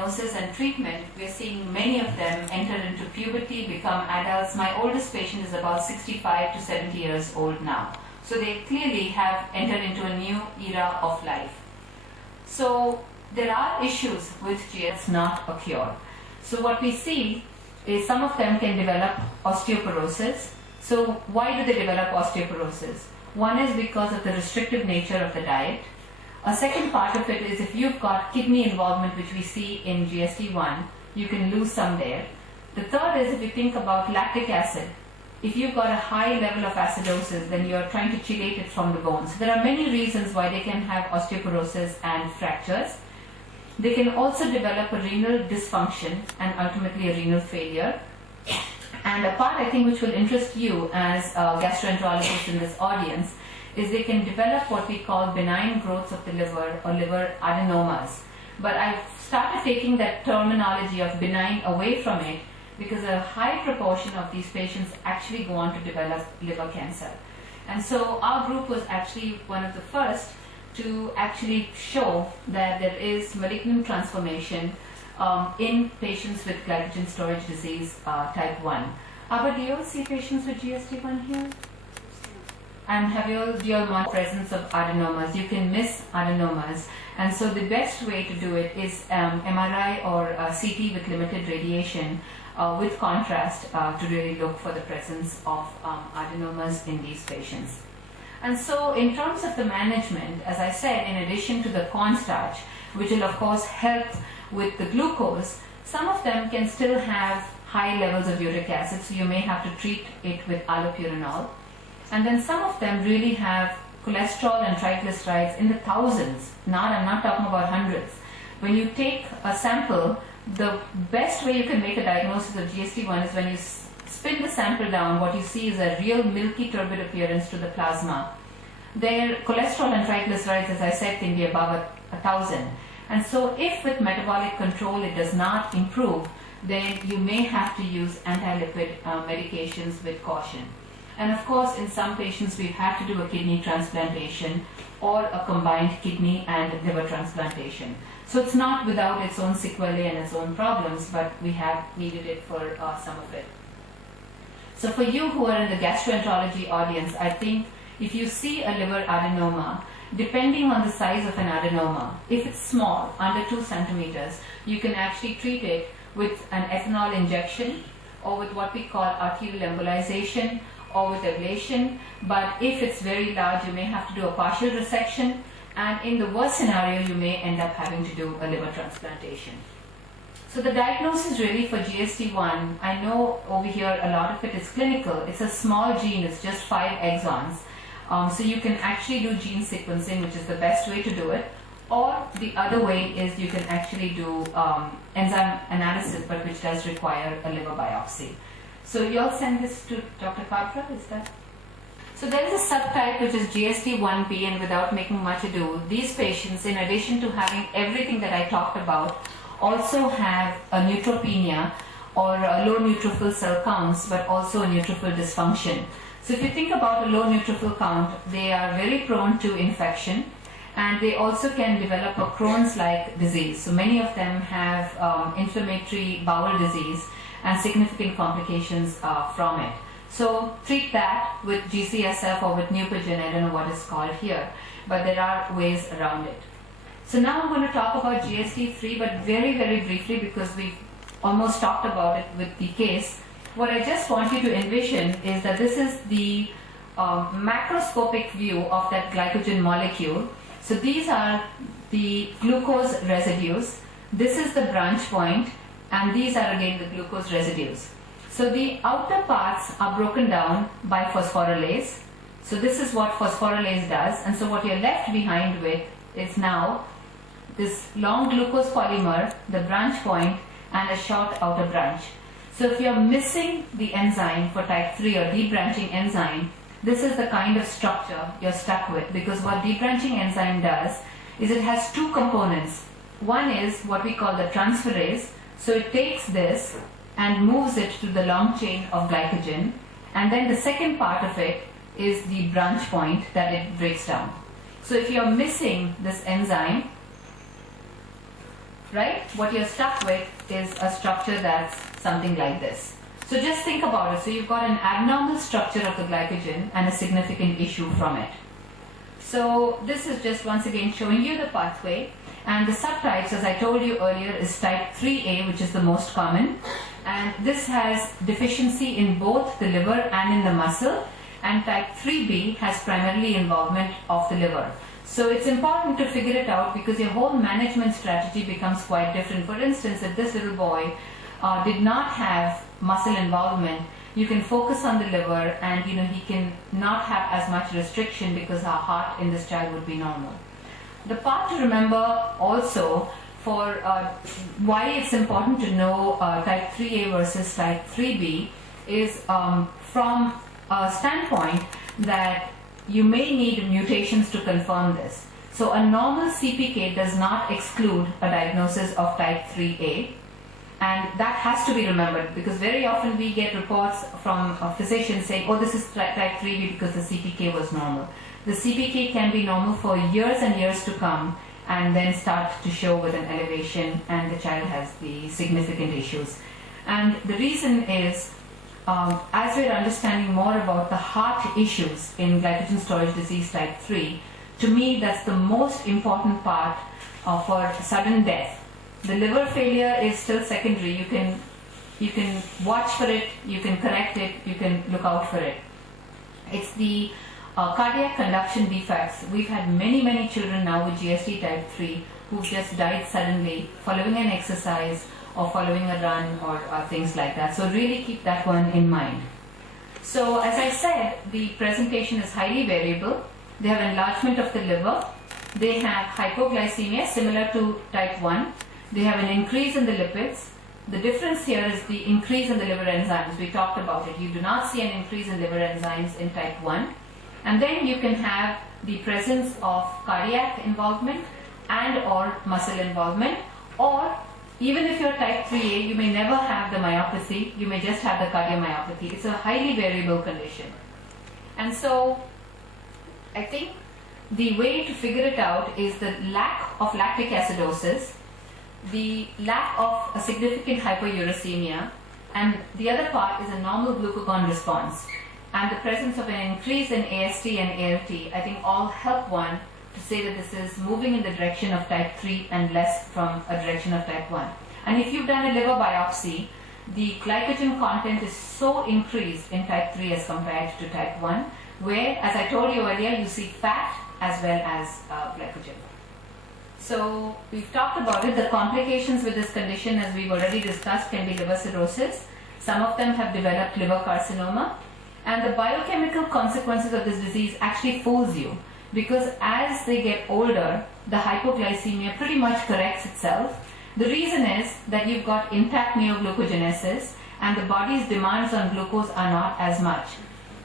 diagnosis and treatment, we're seeing many of them enter into puberty, become adults. My oldest patient is about 65 to 70 years old now. So they clearly have entered into a new era of life. So there are issues with GS, not a cure. So what we see is some of them can develop osteoporosis. So why do they develop osteoporosis? One is because of the restrictive nature of the diet. A second part of it is if you've got kidney involvement, which we see in GST1, you can lose some there. The third is if you think about lactic acid. If you've got a high level of acidosis, then you're trying to chelate it from the bones. There are many reasons why they can have osteoporosis and fractures. They can also develop a renal dysfunction and ultimately a renal failure. And a part I think which will interest you as a gastroenterologist in this audience is they can develop what we call benign growths of the liver or liver adenomas. But I've started taking that terminology of benign away from it because a high proportion of these patients actually go on to develop liver cancer. And so our group was actually one of the first to actually show that there is malignant transformation in patients with glycogen storage disease type 1. But do you all see patients with GST1 here? And do you all want presence of adenomas? You can miss adenomas. And so the best way to do it is MRI or CT with limited radiation with contrast to really look for the presence of adenomas in these patients. And so in terms of the management, as I said, in addition to the cornstarch, which will of course help with the glucose, some of them can still have high levels of uric acid, so you may have to treat it with allopurinol. And then some of them really have cholesterol and triglycerides in the thousands. I'm not talking about hundreds. When you take a sample, the best way you can make a diagnosis of GST1 is when you spin the sample down, what you see is a real milky turbid appearance to the plasma. Their cholesterol and triglycerides, as I said, can be above 1,000. And so if with metabolic control it does not improve, then you may have to use anti-lipid medications with caution. And of course, in some patients, we've had to do a kidney transplantation or a combined kidney and liver transplantation. So it's not without its own sequelae and its own problems, but we have needed it for some of it. So for you who are in the gastroenterology audience, I think if you see a liver adenoma, depending on the size of an adenoma, if it's small, under 2 centimeters, you can actually treat it with an ethanol injection or with what we call arterial embolization or with ablation. But if it's very large, you may have to do a partial resection, and in the worst scenario, you may end up having to do a liver transplantation. So the diagnosis really for GST1, I know over here a lot of it is clinical. It's a small gene, it's just 5 exons. So you can actually do gene sequencing, which is the best way to do it. Or the other way is you can actually do enzyme analysis, but which does require a liver biopsy. So you all send this to Dr. Kabra, is that? So there is a subtype which is GST1B, and without making much ado, these patients, in addition to having everything that I talked about, also have a neutropenia or a low neutrophil cell counts, but also a neutrophil dysfunction. So if you think about a low neutrophil count, they are very prone to infection, and they also can develop a Crohn's-like disease. So many of them have inflammatory bowel disease and significant complications from it. So treat that with GCSF or with Neupogen, I don't know what it's called here, but there are ways around it. So now I'm going to talk about GST3, but very, very briefly, because we've almost talked about it with the case. What I just want you to envision is that this is the macroscopic view of that glycogen molecule. So these are the glucose residues. This is the branch point, and these are again the glucose residues. So the outer parts are broken down by phosphorylase. So this is what phosphorylase does, and so what you're left behind with is now this long glucose polymer, the branch point, and a short outer branch. So if you're missing the enzyme for type 3 or debranching enzyme, this is the kind of structure you're stuck with, because what debranching enzyme does is it has 2 components. One is what we call the transferase. So it takes this and moves it to the long chain of glycogen, and then the second part of it is the branch point that it breaks down. So if you're missing this enzyme, right? What you're stuck with is a structure that's something like this. So just think about it. So you've got an abnormal structure of the glycogen and a significant issue from it. So this is just once again showing you the pathway, and the subtypes, as I told you earlier, is type 3A, which is the most common, and this has deficiency in both the liver and in the muscle, and type 3B has primarily involvement of the liver. So it's important to figure it out because your whole management strategy becomes quite different. For instance, if this little boy did not have muscle involvement, you can focus on the liver, and he can not have as much restriction because our heart in this child would be normal. The part to remember also for why it's important to know type 3A versus type 3B is from a standpoint that you may need mutations to confirm this. So a normal CPK does not exclude a diagnosis of type 3A. And that has to be remembered because very often we get reports from a physician saying, oh, this is type 3B because the CPK was normal. The CPK can be normal for years and years to come and then start to show with an elevation, and the child has the significant issues. And the reason is, as we're understanding more about the heart issues in glycogen storage disease type 3, to me that's the most important part for sudden death. The liver failure is still secondary. You can watch for it, you can correct it, you can look out for it. It's the cardiac conduction defects. We've had many children now with GST type 3 who've just died suddenly following an exercise or following a run or things like that. So really keep that one in mind. So as I said, the presentation is highly variable. They have enlargement of the liver. They have hypoglycemia similar to type 1. They have an increase in the lipids. The difference here is the increase in the liver enzymes. We talked about it. You do not see an increase in liver enzymes in type 1. And then you can have the presence of cardiac involvement and or muscle involvement, or even if you're type 3A, you may never have the myopathy. You may just have the cardiomyopathy. It's a highly variable condition. And so I think the way to figure it out is the lack of lactic acidosis, the lack of a significant hyperuricemia, and the other part is a normal glucagon response, and the presence of an increase in AST and ALT, I think all help one to say that this is moving in the direction of type 3 and less from a direction of type 1. And if you've done a liver biopsy, the glycogen content is so increased in type 3 as compared to type 1, where, as I told you earlier, you see fat as well as glycogen. So we've talked about it. The complications with this condition, as we've already discussed, can be liver cirrhosis. Some of them have developed liver carcinoma. And the biochemical consequences of this disease actually fools you, because as they get older, the hypoglycemia pretty much corrects itself. The reason is that you've got intact neoglucogenesis and the body's demands on glucose are not as much.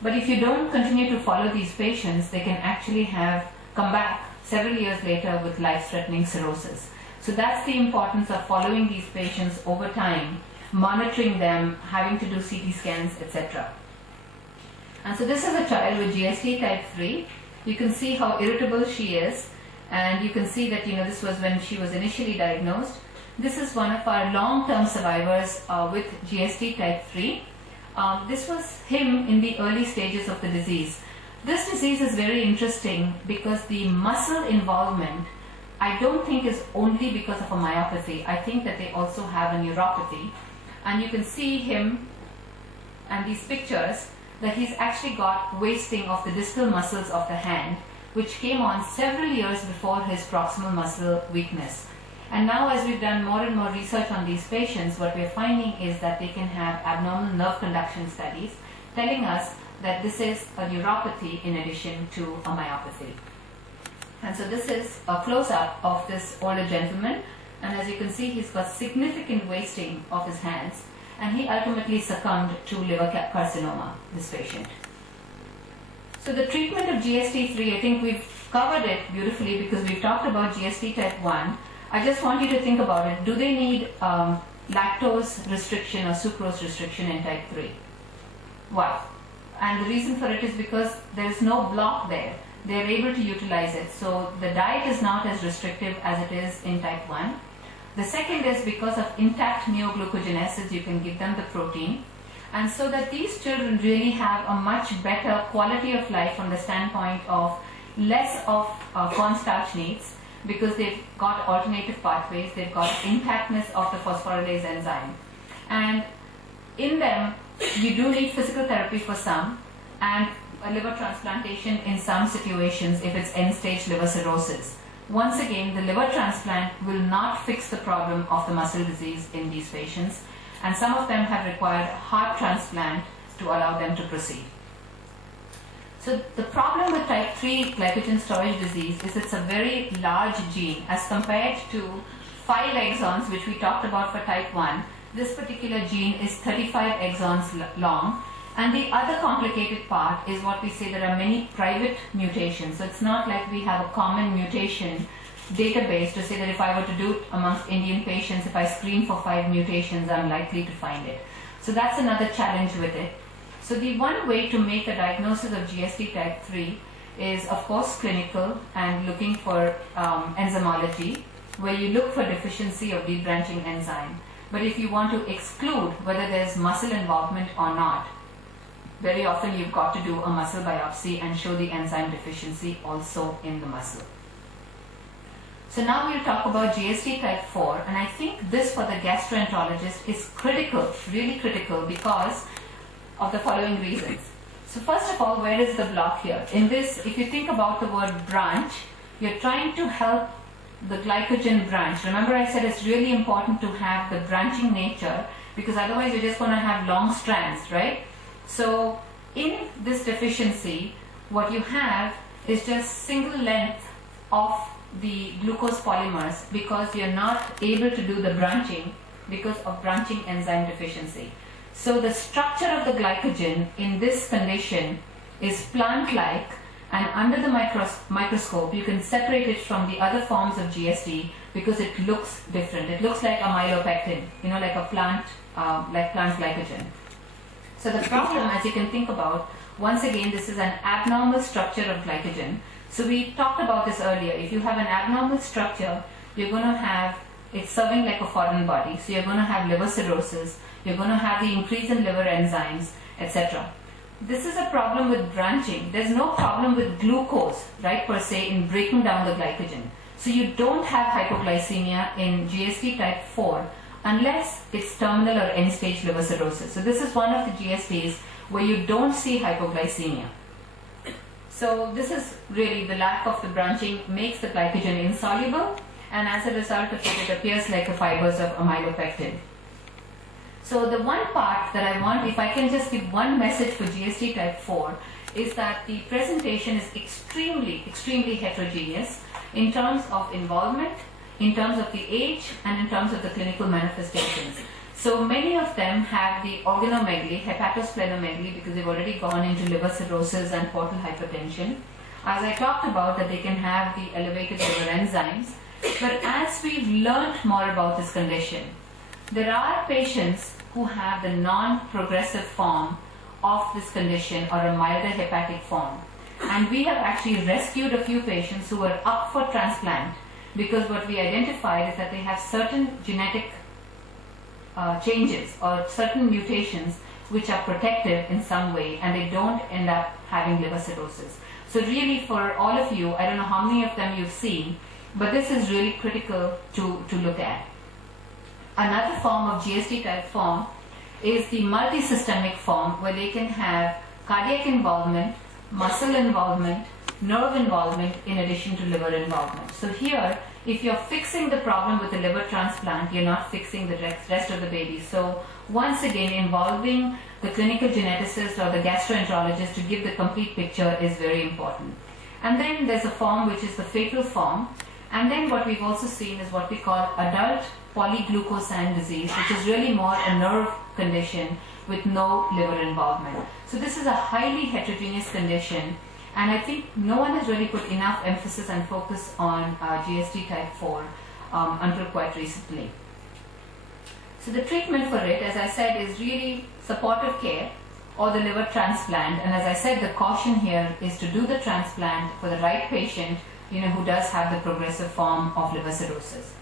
But if you don't continue to follow these patients, they can actually come back several years later with life-threatening cirrhosis. So that's the importance of following these patients over time, monitoring them, having to do CT scans, etc. And so this is a child with GST type 3. You can see how irritable she is, and you can see that this was when she was initially diagnosed. This is one of our long-term survivors with GST type 3. This was him in the early stages of the disease. This disease is very interesting because the muscle involvement, I don't think is only because of a myopathy. I think that they also have a neuropathy. And you can see him and these pictures that he's actually got wasting of the distal muscles of the hand, which came on several years before his proximal muscle weakness. And now, as we've done more and more research on these patients, what we're finding is that they can have abnormal nerve conduction studies telling us that this is a neuropathy in addition to a myopathy. And so this is a close-up of this older gentleman, and as you can see, he's got significant wasting of his hands, and he ultimately succumbed to liver carcinoma, this patient. So the treatment of GST3, I think we've covered it beautifully because we've talked about GST type 1. I just want you to think about it. Do they need lactose restriction or sucrose restriction in type 3? Why? And the reason for it is because there is no block there. They are able to utilize it. So the diet is not as restrictive as it is in type 1. The second is because of intact neoglucogenesis, you can give them the protein. And so that these children really have a much better quality of life from the standpoint of less of cornstarch needs, because they've got alternative pathways, they've got intactness of the phosphorylase enzyme. And in them, you do need physical therapy for some, and a liver transplantation in some situations if it's end-stage liver cirrhosis. Once again, the liver transplant will not fix the problem of the muscle disease in these patients, and some of them have required heart transplant to allow them to proceed. So the problem with type 3 glycogen storage disease is it's a very large gene as compared to 5 exons, which we talked about for type 1. This particular gene is 35 exons long. And the other complicated part is what we say there are many private mutations. So it's not like we have a common mutation database to say that if I were to do it amongst Indian patients, if I screen for 5 mutations, I'm likely to find it. So that's another challenge with it. So the one way to make a diagnosis of GSD type 3 is, of course, clinical and looking for enzymology, where you look for deficiency of deep branching enzyme. But if you want to exclude whether there's muscle involvement or not, very often you've got to do a muscle biopsy and show the enzyme deficiency also in the muscle. So now we'll talk about GSD type 4, and I think this for the gastroenterologist is critical, really critical, because of the following reasons. So first of all, where is the block here? In this, if you think about the word branch, you're trying to help the glycogen branch. Remember I said it's really important to have the branching nature, because otherwise you're just going to have long strands, right? So in this deficiency, what you have is just single length of the glucose polymers, because you're not able to do the branching because of branching enzyme deficiency. So the structure of the glycogen in this condition is plant-like, and under the microscope you can separate it from the other forms of GSD because it looks different. It looks like amylopectin, like a plant, like plant glycogen. So the problem, as you can think about, once again, this is an abnormal structure of glycogen. So we talked about this earlier. If you have an abnormal structure, you're going to have it serving like a foreign body. So you're going to have liver cirrhosis, you're going to have the increase in liver enzymes, etc. This is a problem with branching. There's no problem with glucose, right, per se, in breaking down the glycogen. So you don't have hypoglycemia in GSD type 4 unless it's terminal or end-stage liver cirrhosis. So this is one of the GSDs where you don't see hypoglycemia. So this is really the lack of the branching makes the glycogen insoluble, and as a result of it, it appears like the fibers of amylopectin. So the one part that I want, if I can just give one message for GSD type 4, is that the presentation is extremely, extremely heterogeneous in terms of involvement, in terms of the age, and in terms of the clinical manifestations. So many of them have the organomegaly, hepatosplenomegaly, because they've already gone into liver cirrhosis and portal hypertension. As I talked about, that they can have the elevated liver enzymes. But as we've learned more about this condition, there are patients who have the non-progressive form of this condition or a milder hepatic form. And we have actually rescued a few patients who were up for transplant, because what we identified is that they have certain genetic changes or certain mutations which are protective in some way, and they don't end up having liver cirrhosis. So really, for all of you, I don't know how many of them you've seen, but this is really critical to look at. Another form of GSD type form is the multisystemic form, where they can have cardiac involvement, muscle involvement, nerve involvement, in addition to liver involvement. So here, if you're fixing the problem with the liver transplant, you're not fixing the rest of the baby. So once again, involving the clinical geneticist or the gastroenterologist to give the complete picture is very important. And then there's a form which is the fatal form. And then what we've also seen is what we call adult polyglucosan disease, which is really more a nerve condition with no liver involvement. So this is a highly heterogeneous condition, and I think no one has really put enough emphasis and focus on GSD type 4 until quite recently. So the treatment for it, as I said, is really supportive care or the liver transplant. And as I said, the caution here is to do the transplant for the right patient, who does have the progressive form of liver cirrhosis.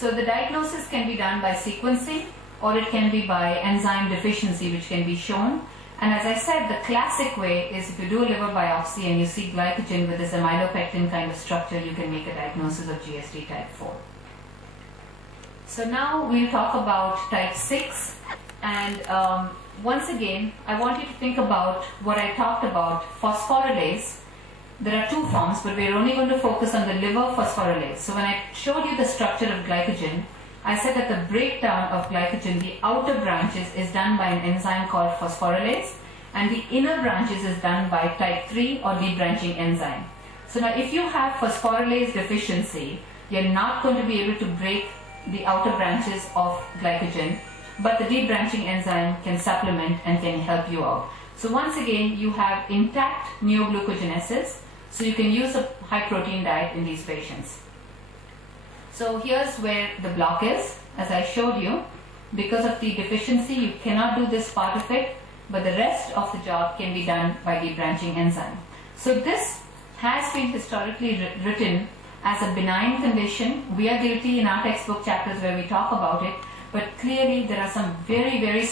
So the diagnosis can be done by sequencing, or it can be by enzyme deficiency, which can be shown. And as I said, the classic way is if you do a liver biopsy and you see glycogen with this amylopectin kind of structure, you can make a diagnosis of GSD type 4. So now we'll talk about type 6. And once again, I want you to think about what I talked about, phosphorylase. There are two forms, but we're only going to focus on the liver phosphorylase. So when I showed you the structure of glycogen, I said that the breakdown of glycogen, the outer branches, is done by an enzyme called phosphorylase, and the inner branches is done by type 3 or debranching enzyme. So now if you have phosphorylase deficiency, you're not going to be able to break the outer branches of glycogen, but the debranching enzyme can supplement and can help you out. So once again, you have intact neoglucogenesis, so you can use a high protein diet in these patients. So here's where the block is. As I showed you, because of the deficiency, you cannot do this part of it, but the rest of the job can be done by the branching enzyme. So this has been historically written as a benign condition. We are guilty in our textbook chapters where we talk about it, but clearly there are some very, very